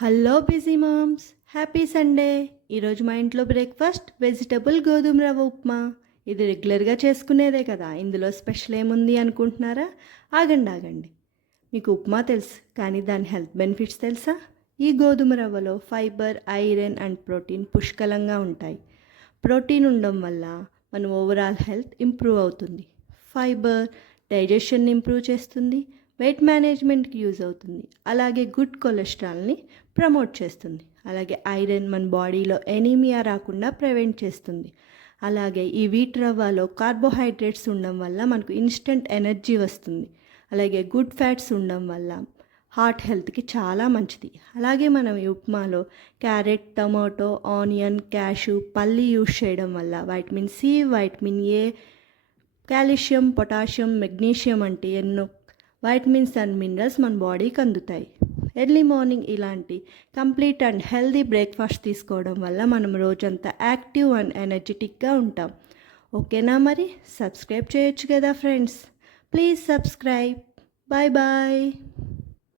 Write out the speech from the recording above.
Hello busy moms, happy Sunday. ఈరోజు మా ఇంట్లో బ్రేక్ఫాస్ట్ వెజిటబుల్ గోధుమ రవ్వ ఉప్మా. ఇది రెగ్యులర్గా చేసుకునేదే కదా, ఇందులో స్పెషల్ ఏముంది అనుకుంటున్నారా? ఆగండి. మీకు ఉప్మా తెలుసు, కానీ దాని హెల్త్ బెనిఫిట్స్ తెలుసా? ఈ గోధుమ రవ్వలో ఫైబర్, ఐరన్ అండ్ ప్రోటీన్ పుష్కలంగా ఉంటాయి. ప్రోటీన్ ఉండడం వల్ల మన ఓవరాల్ హెల్త్ ఇంప్రూవ్ అవుతుంది. ఫైబర్ డైజెషన్ని ఇంప్రూవ్ చేస్తుంది, వెయిట్ మేనేజ్మెంట్కి యూజ్ అవుతుంది. అలాగే గుడ్ కొలెస్ట్రాల్ని ప్రమోట్ చేస్తుంది. అలాగే ఐరన్ మన బాడీలో ఎనీమియా రాకుండా ప్రివెంట్ చేస్తుంది. అలాగే ఈ వీట్ రవ్వలో కార్బోహైడ్రేట్స్ ఉండడం వల్ల మనకు ఇన్స్టెంట్ ఎనర్జీ వస్తుంది. అలాగే గుడ్ ఫ్యాట్స్ ఉండడం వల్ల హార్ట్ హెల్త్కి చాలా మంచిది. అలాగే మనం ఈ ఉప్మాలో క్యారెట్, టమాటో, ఆనియన్, క్యాషు, పల్లి యూజ్ చేయడం వల్ల vitamin C, vitamin A, calcium, potassium, magnesium అంటే ఎన్నో వైటమిన్స్ అండ్ మినరల్స్ మన బాడీకి అందుతాయి. ఎర్లీ మార్నింగ్ ఇలాంటి కంప్లీట్ అండ్ హెల్దీ బ్రేక్ఫాస్ట్ తీసుకోవడం వల్ల మనం రోజంతా యాక్టివ్ అండ్ ఎనర్జెటిక్గా ఉంటాం. ఓకేనా? మరి సబ్స్క్రైబ్ చేయొచ్చు కదా friends. Please subscribe. Bye bye.